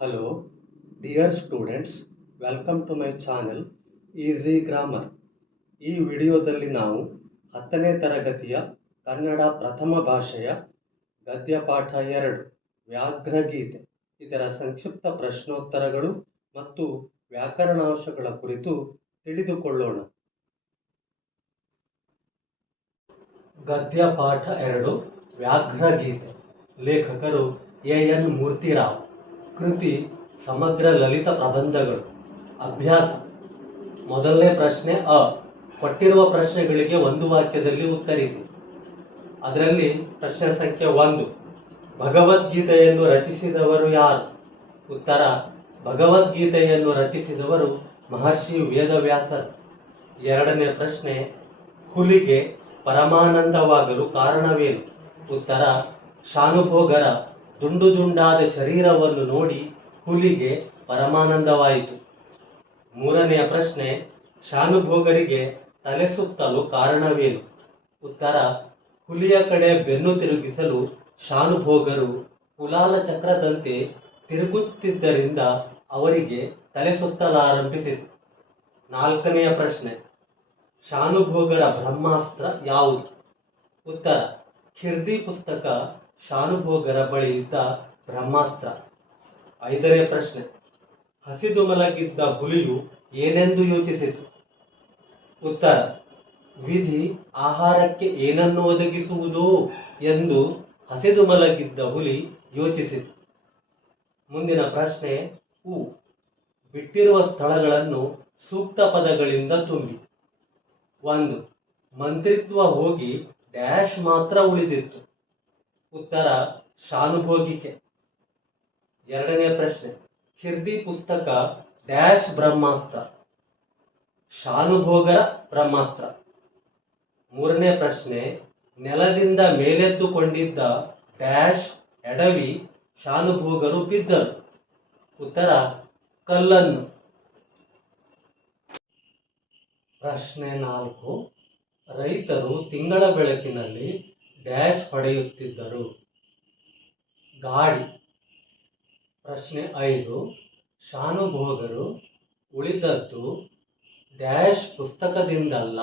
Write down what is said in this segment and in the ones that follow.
Hello, dear students, welcome to my channel Easy Grammar. ಈ ವಿಡಿಯೋದಲ್ಲಿ ನಾವು 10ನೇ ತರಗತಿಯ ಕನ್ನಡ ಪ್ರಥಮ ಭಾಷೆಯ ಗದ್ಯ ಪಾಠ 2 ವ್ಯಾಘ್ರಗೀತೆ ಇದರ ಸಂಕ್ಷಿಪ್ತ ಪ್ರಶ್ನೋತ್ತರಗಳು ಮತ್ತು ವ್ಯಾಕರಣಾಂಶಗಳ ಕುರಿತು ತಿಳಿದುಕೊಳ್ಳೋಣ. ಗದ್ಯ ಪಾಠ 2 ವ್ಯಾಘ್ರಗೀತೆ. ಲೇಖಕರು ಎ.ಎನ್. ಮೂರ್ತಿರಾವ್. ಕೃತಿ ಸಮಗ್ರ ಲಲಿತ ಪ್ರಬಂಧಗಳು. ಅಭ್ಯಾಸ. ಮೊದಲನೇ ಪ್ರಶ್ನೆ ಅ. ಕೊಟ್ಟಿರುವ ಪ್ರಶ್ನೆಗಳಿಗೆ ಒಂದು ವಾಕ್ಯದಲ್ಲಿ ಉತ್ತರಿಸಿ. ಅದರಲ್ಲಿ ಪ್ರಶ್ನೆ ಸಂಖ್ಯೆ 1, ಭಗವದ್ಗೀತೆಯನ್ನು ರಚಿಸಿದವರು ಯಾರು? ಉತ್ತರ, ಭಗವದ್ಗೀತೆಯನ್ನು ರಚಿಸಿದವರು ಮಹರ್ಷಿ ವೇದವ್ಯಾಸರು. ಎರಡನೇ ಪ್ರಶ್ನೆ, ಹುಲಿಗೆ ಪರಮಾನಂದವಾಗಲು ಕಾರಣವೇನು? ಉತ್ತರ, ಶಾನುಭೋಗರ ದುಂಡು ದುಂಡಾದ ಶರೀರವನ್ನು ನೋಡಿ ಹುಲಿಗೆ ಪರಮಾನಂದವಾಯಿತು. ಮೂರನೆಯ ಪ್ರಶ್ನೆ, ಶಾನುಭೋಗರಿಗೆ ತಲೆ ಸುತ್ತಲು ಕಾರಣವೇನು? ಉತ್ತರ, ಹುಲಿಯ ಕಡೆ ಬೆನ್ನು ತಿರುಗಿಸಲು ಶಾನುಭೋಗರು ಕುಲಾಲ ಚಕ್ರದಂತೆ ತಿರುಗುತ್ತಿದ್ದರಿಂದ ಅವರಿಗೆ ತಲೆ ಸುತ್ತಲಾರಂಭಿಸಿತು. ನಾಲ್ಕನೆಯ ಪ್ರಶ್ನೆ, ಶಾನುಭೋಗರ ಬ್ರಹ್ಮಾಸ್ತ್ರ ಯಾವುದು? ಉತ್ತರ, ಖಿರ್ದಿ ಪುಸ್ತಕ ಶಾನುಭೋಗರ ಬಳಿ ಇದ್ದ ಬ್ರಹ್ಮಾಸ್ತ್ರ. ಐದನೇ ಪ್ರಶ್ನೆ, ಹಸಿದು ಮಲಗಿದ್ದ ಹುಲಿಯು ಏನೆಂದು ಯೋಚಿಸಿತು? ಉತ್ತರ, ವಿಧಿ ಆಹಾರಕ್ಕೆ ಏನನ್ನು ಒದಗಿಸುವುದೋ ಎಂದು ಹಸಿದು ಮಲಗಿದ್ದ ಹುಲಿ ಯೋಚಿಸಿತು. ಮುಂದಿನ ಪ್ರಶ್ನೆ ಉ. ಬಿಟ್ಟಿರುವ ಸ್ಥಳಗಳನ್ನು ಸೂಕ್ತ ಪದಗಳಿಂದ ತುಂಬಿ. 1. ಮಂತ್ರಿತ್ವ ಹೋಗಿ ಡ್ಯಾಶ್ ಮಾತ್ರ ಉಳಿದಿತ್ತು. ಉತ್ತರ, ಶಾನುಭೋಗಿಕೆ. ಎರಡನೇ ಪ್ರಶ್ನೆ, ಖಿರ್ದಿ ಪುಸ್ತಕ ಡ್ಯಾಶ್ ಬ್ರಹ್ಮಾಸ್ತ್ರ. ಶಾನುಭೋಗರ ಬ್ರಹ್ಮಾಸ್ತ್ರ. ಮೂರನೇ ಪ್ರಶ್ನೆ, ನೆಲದಿಂದ ಮೇಲೆದ್ದುಕೊಂಡಿದ್ದ ಡ್ಯಾಶ್ ಎಡವಿ ಶಾನುಭೋಗರು ಬಿದ್ದರು. ಉತ್ತರ, ಕಲ್ಲನ್ನು. ಪ್ರಶ್ನೆ 4, ರೈತರು ತಿಂಗಳ ಬೆಳಕಿನಲ್ಲಿ ಡ್ಯಾಶ್ ಹೊಡೆಯುತ್ತಿದ್ದರು. ಗಾಡಿ. ಪ್ರಶ್ನೆ 5, ಶಾನುಭೋಗರು ಉಳಿದದ್ದು ಡ್ಯಾಶ್ ಪುಸ್ತಕದಿಂದಲ್ಲ,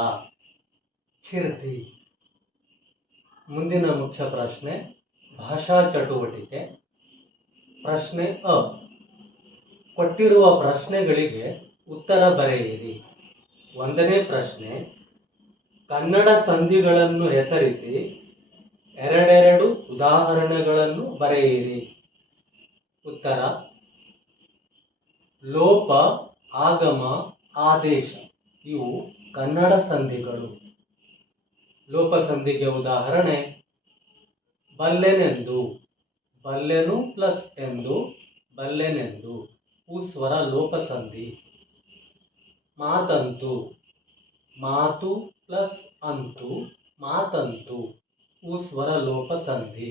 ಖಿರ್ದಿ. ಮುಂದಿನ ಮುಖ್ಯ ಪ್ರಶ್ನೆ ಭಾಷಾ ಚಟುವಟಿಕೆ. ಪ್ರಶ್ನೆ ಅ. ಕೊಟ್ಟಿರುವ ಪ್ರಶ್ನೆಗಳಿಗೆ ಉತ್ತರ ಬರೆಯಿರಿ. 1ನೇ ಪ್ರಶ್ನೆ, ಕನ್ನಡ ಸಂಧಿಗಳನ್ನು ಹೆಸರಿಸಿ ಎರಡೆರಡು ಉದಾಹರಣೆಗಳನ್ನು ಬರೆಯಿರಿ. ಉತ್ತರ, ಲೋಪ, ಆಗಮ, ಆದೇಶ ಇವು ಕನ್ನಡ ಸಂಧಿಗಳು. ಲೋಪ ಸಂಧಿಗೆ ಉದಾಹರಣೆ, ಬಲ್ಲೆನೆಂದು, ಬಲ್ಲೆನು ಪ್ಲಸ್ ಎಂದು, ಬಲ್ಲೆನೆಂದು ಸ್ವರ ಲೋಪ ಸಂಧಿ. ಮಾತಂತು, ಮಾತು ಪ್ಲಸ್ ಅಂತು, ಮಾತಂತು ಸ್ವರ ಲೋಪ ಸಂಧಿ.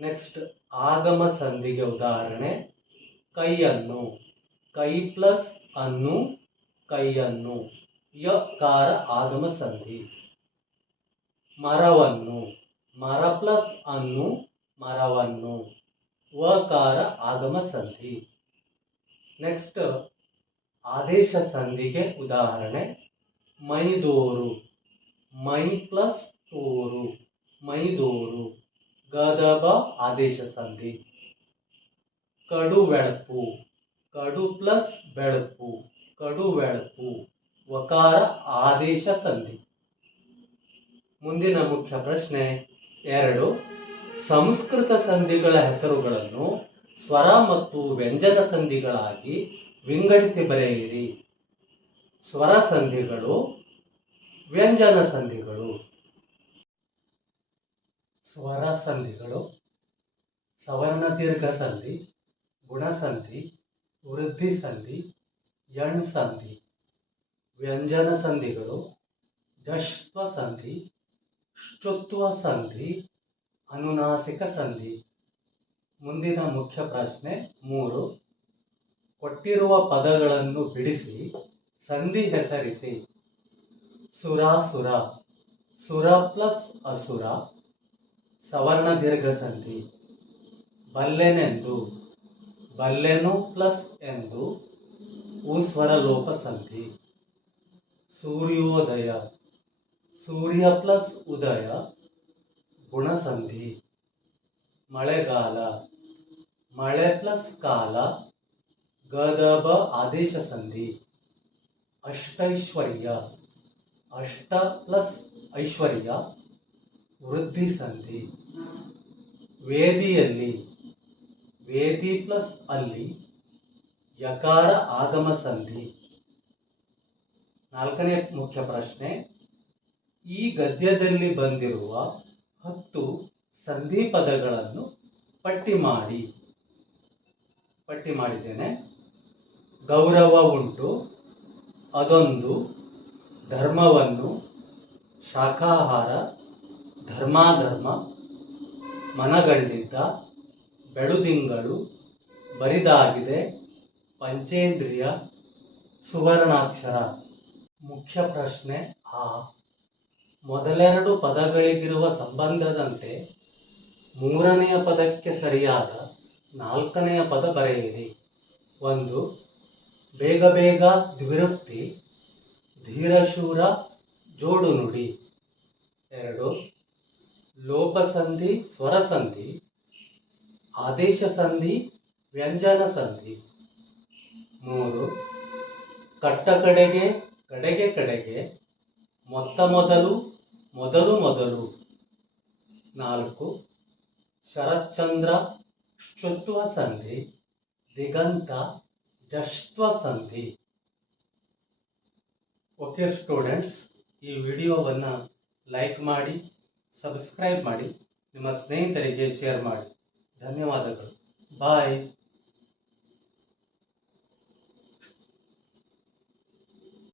ನೆಕ್ಸ್ಟ್, ಆಗಮ ಸಂಧಿಗೆ ಉದಾಹರಣೆ, ಕೈಯನ್ನು, ಕೈ ಪ್ಲಸ್ ಅನ್ನು, ಕೈಯನ್ನು ಯಕಾರ ಆಗಮ ಸಂಧಿ. ಮರವನ್ನು, ಮರ ಪ್ಲಸ್ ಅನ್ನು, ಮರವನ್ನು ವಕಾರ ಆಗಮ ಸಂಧಿ. ನೆಕ್ಸ್ಟ್, ಆದೇಶ ಸಂಧಿಗೆ ಉದಾಹರಣೆ, ಮೈದೋರು, ಮೈ ಪ್ಲಸ್ ತೋರು, ಮೈದೋರು ಗದಬ ಆದೇಶ ಸಂಧಿ. ಕಡುವೆಳಪು, ಕಡು ಪ್ಲಸ್ ಬೆಳಪು, ಕಡುವೆಳಪು ವಕಾರ ಆದೇಶ ಸಂಧಿ. ಮುಂದಿನ ಮುಖ್ಯ ಪ್ರಶ್ನೆ 2, ಸಂಸ್ಕೃತ ಸಂಧಿಗಳ ಹೆಸರುಗಳನ್ನು ಸ್ವರ ಮತ್ತು ವ್ಯಂಜನ ಸಂಧಿಗಳಾಗಿ ವಿಂಗಡಿಸಿ ಬರೆಯಿರಿ. ಸ್ವರ ಸಂಧಿಗಳು, ವ್ಯಂಜನ ಸಂಧಿಗಳು. ಸ್ವರ ಸಂಧಿಗಳು: ಸವರ್ಣ ದೀರ್ಘ ಸಂಧಿ, ಗುಣಸಂಧಿ, ವೃದ್ಧಿ ಸಂಧಿ, ಯಣ್ ಸಂಧಿ. ವ್ಯಂಜನ ಸಂಧಿಗಳು: ಜಶ್ತ್ವ ಸಂಧಿ, ಶ್ಚುತ್ವ ಸಂಧಿ, ಅನುನಾಸಿಕ ಸಂಧಿ. ಮುಂದಿನ ಮುಖ್ಯ ಪ್ರಶ್ನೆ 3, ಕೊಟ್ಟಿರುವ ಪದಗಳನ್ನು ಬಿಡಿಸಿ ಸಂಧಿ ಹೆಸರಿಸಿ. ಸುರಾಸುರ, ಸುರ ಪ್ಲಸ್ ಅಸುರ, ಸವರ್ಣ ದೀರ್ಘ ಸಂಧಿ. ಬಲ್ಲೆನೆಂದು, ಬಲ್ಲೆನು ಪ್ಲಸ್ ಎಂದು ಉಸ್ವರ ಲೋಪ ಸಂಧಿ. ಸೂರ್ಯೋದಯ, ಸೂರ್ಯ ಪ್ಲಸ್ ಉದಯ ಗುಣಸಂಧಿ. ಮಳೆಗಾಲ, ಮಳೆ ಪ್ಲಸ್ ಕಾಲ ಗದಬ ಆದೇಶ ಸಂಧಿ. ಅಷ್ಟೈಶ್ವರ್ಯ, ಅಷ್ಟ ಪ್ಲಸ್ ಐಶ್ವರ್ಯ ವೃದ್ಧಿ ಸಂಧಿ. ವೇದಿಯಲ್ಲಿ, ವೇದಿ ಪ್ಲಸ್ ಅಲ್ಲಿ ಯಕಾರ ಆಗಮ ಸಂಧಿ. ನಾಲ್ಕನೇ ಮುಖ್ಯ ಪ್ರಶ್ನೆ, ಈ ಗದ್ಯದಲ್ಲಿ ಬಂದಿರುವ 10 ಸಂಧಿ ಪದಗಳನ್ನು ಪಟ್ಟಿ ಮಾಡಿದ್ದೇನೆ. ಗೌರವ ಉಂಟು, ಅದೊಂದು, ಧರ್ಮವನ್ನು, ಶಾಖಾಹಾರ, ಧರ್ಮಾಧರ್ಮ, ಮನಗಂಡಿದ್ದ, ಬೆಳುದಿಂಗಳು, ಬರಿದಾಗಿದೆ, ಪಂಚೇಂದ್ರಿಯ, ಸುವರ್ಣಾಕ್ಷರ. ಮುಖ್ಯ ಪ್ರಶ್ನೆ ಆ, ಮೊದಲೆರಡು ಪದಗಳಿಗಿರುವ ಸಂಬಂಧದಂತೆ ಮೂರನೆಯ ಪದಕ್ಕೆ ಸರಿಯಾದ ನಾಲ್ಕನೆಯ ಪದ ಬರೆಯಿರಿ. 1. ಬೇಗ ಬೇಗ ದ್ವಿರುಕ್ತಿ, ಧೀರಶೂರ ಜೋಡು ನುಡಿ. 2. ಲೋಪಸಂಧಿ ಸ್ವರಸಂಧಿ, ಆದೇಶ ಸಂಧಿ ವ್ಯಂಜನ ಸಂಧಿ. 3. ಕಟ್ಟ ಕಡೆಗೆ ಕಡೆಗೆ ಕಡೆಗೆ, ಮೊತ್ತ ಮೊದಲು ಮೊದಲು ಮೊದಲು. 4. ಶರತ್ಚಂದ್ರ ಶುತ್ವ ಸಂಧಿ, ದಿಗಂತ ಜಶ್ತ್ವ ಸಂಧಿ. ಓಕೆ ಸ್ಟೂಡೆಂಟ್ಸ್, ಈ ವಿಡಿಯೋವನ್ನು ಲೈಕ್ ಮಾಡಿ, ಸಬ್ಸ್ಕ್ರೈಬ್ ಮಾಡಿ, ನಿಮ್ಮ ಸ್ನೇಹಿತರಿಗೆ ಶೇರ್ ಮಾಡಿ. ಧನ್ಯವಾದಗಳು. ಬಾಯ್.